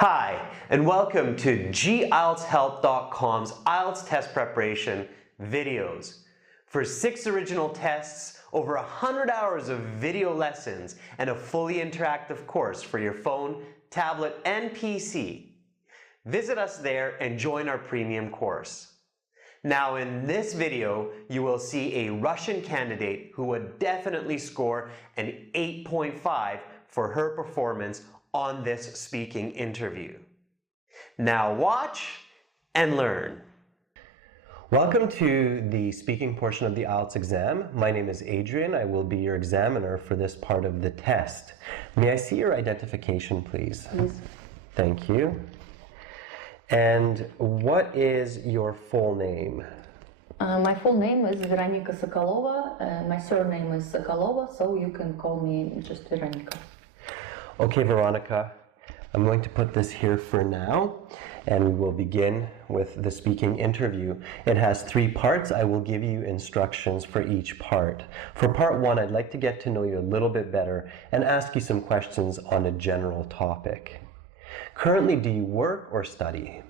Hi, and welcome to GIELTShelp.com's IELTS test preparation videos. For 6 original tests, over 100 hours of video lessons, and a fully interactive course for your phone, tablet, and PC. Visit us there and join our premium course. Now in this video, you will see a Russian candidate who would definitely score an 8.5 for her performance on this speaking interview. Now watch and learn. Welcome to the speaking portion of the IELTS exam. My name is Adrian. I will be your examiner for this part of the test. May I see your identification, please? Please. Thank you. And what is your full name? My full name is Veronika Sokolova. My surname is Sokolova, so you can call me just Veronika. Okay, Veronica, I'm going to put this here for now, and we will begin with the speaking interview. It has 3 parts. I will give you instructions for each part. For part 1, I'd like to get to know you a little bit better and ask you some questions on a general topic. Currently, do you work or study?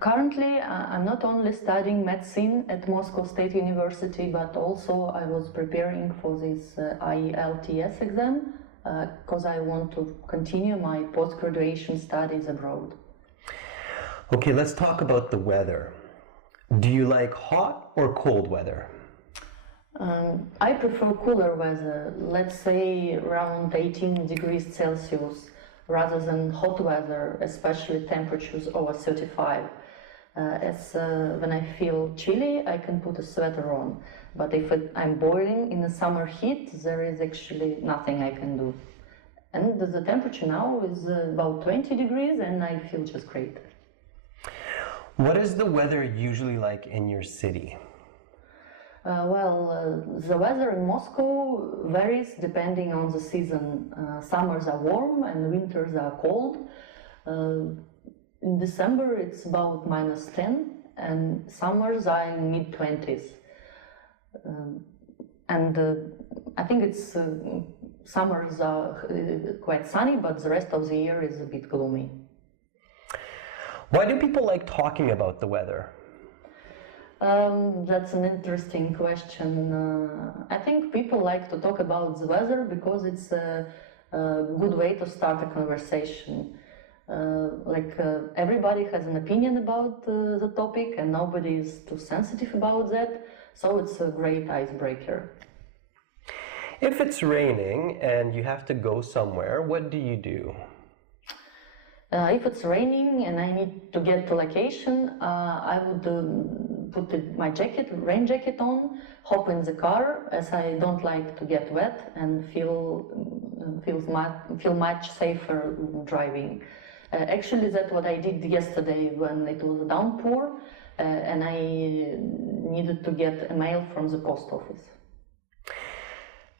Currently, I'm not only studying medicine at Moscow State University, but also I was preparing for this IELTS exam because I want to continue my post-graduation studies abroad. Okay, let's talk about the weather. Do you like hot or cold weather? I prefer cooler weather, let's say around 18 degrees Celsius, rather than hot weather, especially temperatures over 35. When I feel chilly, I can put a sweater on. But if I'm boiling in the summer heat, there is actually nothing I can do. And the temperature now is about 20 degrees and I feel just great. What is the weather usually like in your city? The weather in Moscow varies depending on the season. Summers are warm and winters are cold. In December it's about -10 and summers are in mid-20s. I think summers are quite sunny, but the rest of the year is a bit gloomy. Why do people like talking about the weather? That's an interesting question. I think people like to talk about the weather because it's a good way to start a conversation. Everybody has an opinion about the topic and nobody is too sensitive about that, so it's a great icebreaker. If it's raining and you have to go somewhere, what do you do? If it's raining and I need to get to location, I would put my rain jacket on, hop in the car, as I don't like to get wet and feel much safer driving. Actually, that's what I did yesterday when it was a downpour and I needed to get a mail from the post office.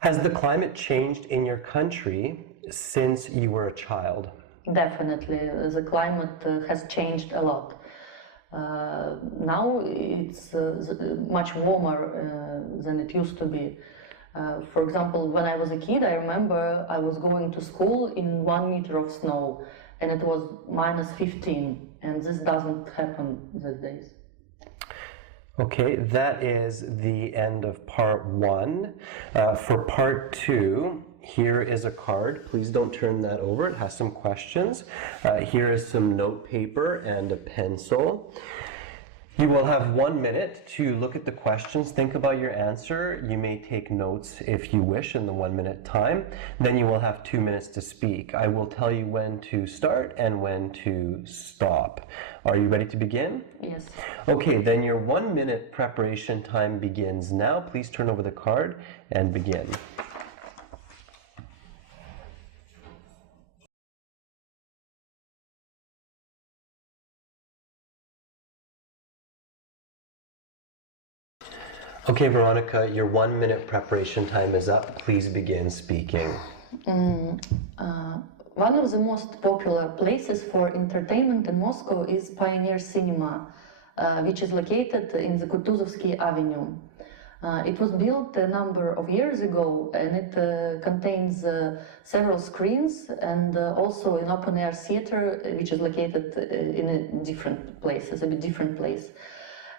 Has the climate changed in your country since you were a child? Definitely, the climate has changed a lot. Now it's much warmer than it used to be. For example, when I was a kid, I remember I was going to school in 1 meter of snow and it was -15, and this doesn't happen these days. Okay, that is the end of part 1. For part 2, here is a card. Please don't turn that over. It has some questions. Here is some note paper and a pencil. You will have 1 minute to look at the questions, think about your answer. You may take notes if you wish in the 1 minute time. Then you will have 2 minutes to speak. I will tell you when to start and when to stop. Are you ready to begin? Yes. Okay, then your 1 minute preparation time begins now. Please turn over the card and begin. Okay, Veronica, your 1 minute preparation time is up. Please begin speaking. One of the most popular places for entertainment in Moscow is Pioneer Cinema, which is located in the Kutuzovsky Avenue. It was built a number of years ago, and it contains several screens and also an open-air theater, which is located in a different place, a bit different place.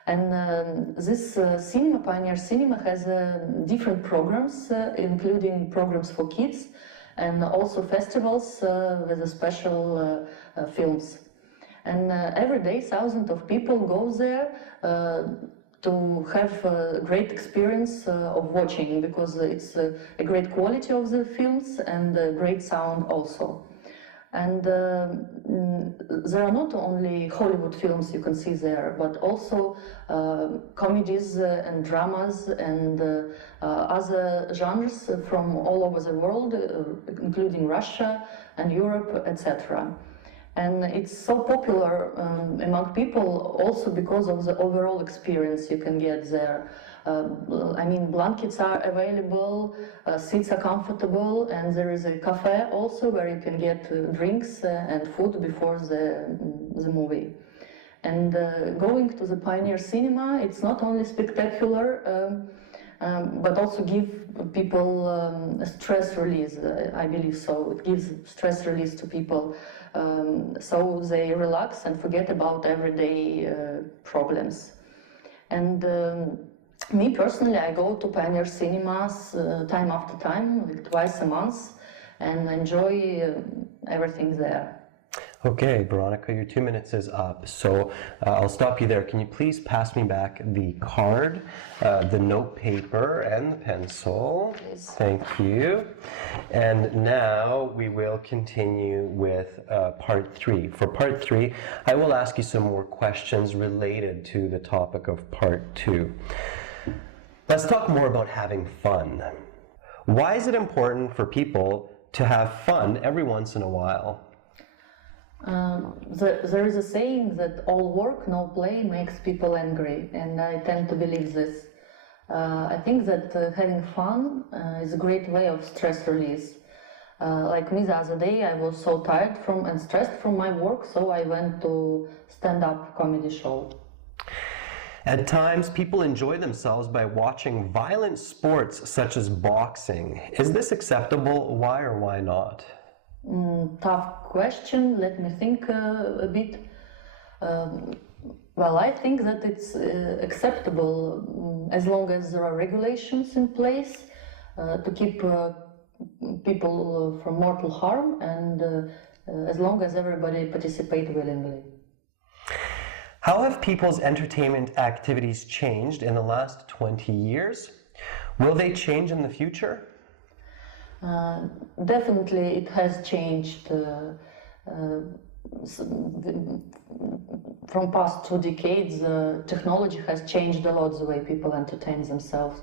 And this cinema, Pioneer Cinema, has different programs, including programs for kids, and also festivals with special films. And every day, thousands of people go there to have a great experience of watching, because it's a great quality of the films and a great sound also. And there are not only Hollywood films you can see there, but also comedies and dramas and other genres from all over the world, including Russia and Europe, etc. And it's so popular among people also because of the overall experience you can get there. I mean, blankets are available, seats are comfortable, and there is a cafe also where you can get drinks and food before the movie. And going to the Pioneer Cinema, it's not only spectacular, but also give people a stress release, I believe so. It gives stress release to people, so they relax and forget about everyday problems. And me personally, I go to Pioneer Cinemas time after time, like twice a month, and enjoy everything there. Okay, Veronica, your 2 minutes is up, so I'll stop you there. Can you please pass me back the card, the note paper, and the pencil? Yes. Thank you. And now we will continue with part 3. For part 3, I will ask you some more questions related to the topic of part 2. Let's talk more about having fun. Why is it important for people to have fun every once in a while? There is a saying that all work, no play makes people angry, and I tend to believe this. I think that having fun is a great way of stress release. Like me the other day, I was so tired and stressed from my work, so I went to stand-up comedy show. At times, people enjoy themselves by watching violent sports such as boxing. Is this acceptable? Why or why not? Tough question. Let me think a bit. Well, I think that it's acceptable as long as there are regulations in place to keep people from mortal harm, and as long as everybody participates willingly. How have people's entertainment activities changed in the last 20 years? Will they change in the future? Definitely it has changed from past 2 decades. Technology has changed a lot the way people entertain themselves.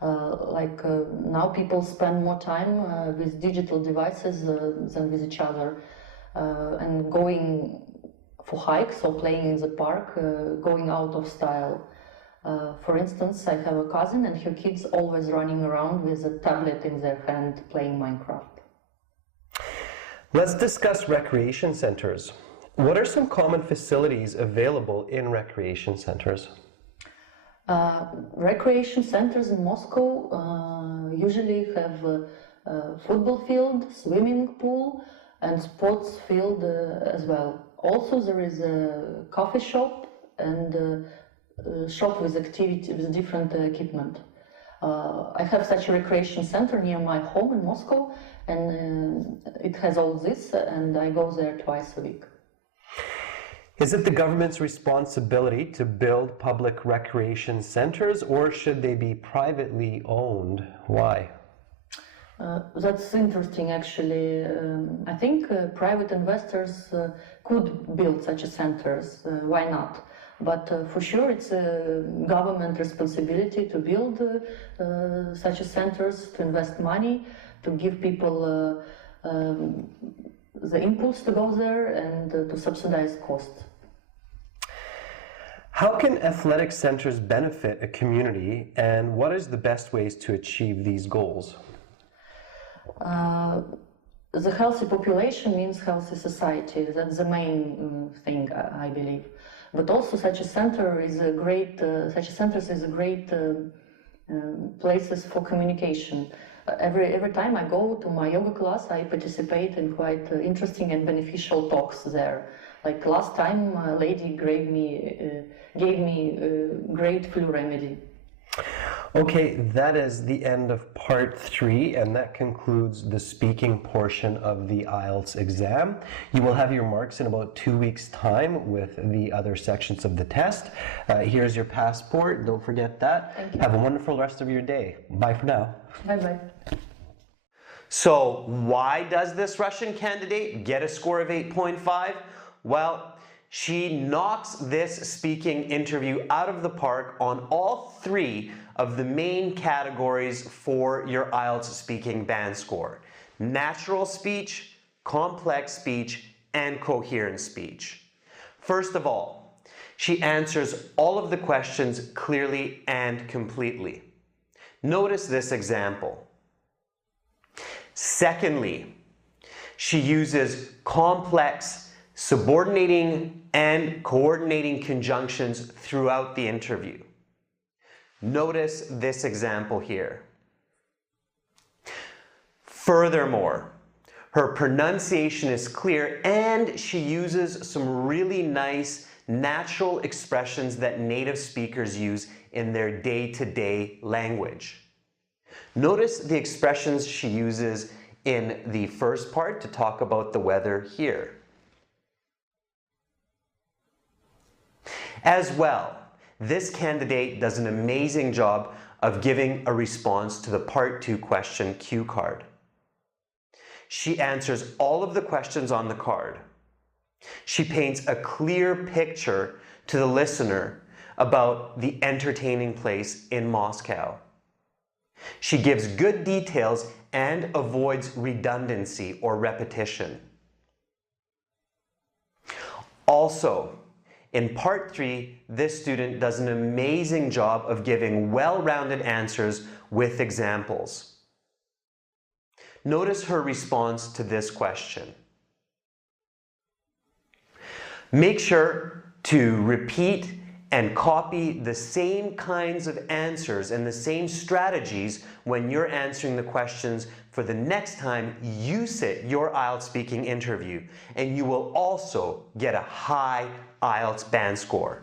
Now people spend more time with digital devices than with each other, and going for hikes or playing in the park, going out of style. For instance, I have a cousin and her kids always running around with a tablet in their hand playing Minecraft. Let's discuss recreation centers. What are some common facilities available in recreation centers? Recreation centers in Moscow usually have a football field, swimming pool, and sports field as well. Also, there is a coffee shop and shop with activity with different equipment. I have such a recreation center near my home in Moscow, and it has all this, and I go there twice a week. Is it the government's responsibility to build public recreation centers, or should they be privately owned? Why? That's interesting, actually. I think private investors could build such centers. Why not? But for sure, it's a government responsibility to build such centers, to invest money, to give people the impulse to go there, and to subsidize costs. How can athletic centers benefit a community, and what is the best ways to achieve these goals? The healthy population means healthy society. That's the main thing, I believe. But also, such a center is a great places for communication. Every time I go to my yoga class, I participate in quite interesting and beneficial talks there. Like last time, a lady gave me a great flu remedy. Okay, that is the end of part 3, and that concludes the speaking portion of the IELTS exam. You will have your marks in about 2 weeks' time with the other sections of the test. Here's your passport. Don't forget that. Thank you. Have a wonderful rest of your day. Bye for now. Bye-bye. So why does this Russian candidate get a score of 8.5? Well, she knocks this speaking interview out of the park on all 3 of the main categories for your IELTS speaking band score: natural speech, complex speech, and coherent speech. First of all, she answers all of the questions clearly and completely. Notice this example. Secondly, she uses complex subordinating and coordinating conjunctions throughout the interview. Notice this example here. Furthermore, her pronunciation is clear and she uses some really nice natural expressions that native speakers use in their day-to-day language. Notice the expressions she uses in the first part to talk about the weather here. As well, this candidate does an amazing job of giving a response to the Part 2 question cue card. She answers all of the questions on the card. She paints a clear picture to the listener about the entertaining place in Moscow. She gives good details and avoids redundancy or repetition. Also, in Part 3, this student does an amazing job of giving well-rounded answers with examples. Notice her response to this question. Make sure to repeat and copy the same kinds of answers and the same strategies when you're answering the questions for the next time you sit your IELTS speaking interview, and you will also get a high IELTS band score.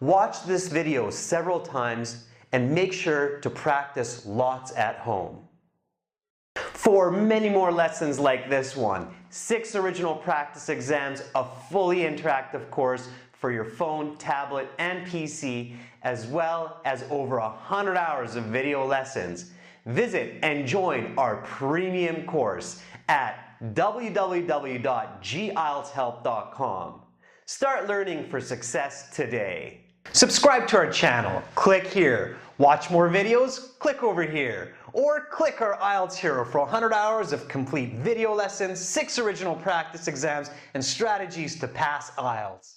Watch this video several times and make sure to practice lots at home. For many more lessons like this one, 6 original practice exams, a fully interactive course for your phone, tablet, and PC, as well as over 100 hours of video lessons, visit and join our premium course at www.gieltshelp.com. Start learning for success today. Subscribe to our channel. Click here. Watch more videos? Click over here. Or click our IELTS Hero for 100 hours of complete video lessons, 6 original practice exams, and strategies to pass IELTS.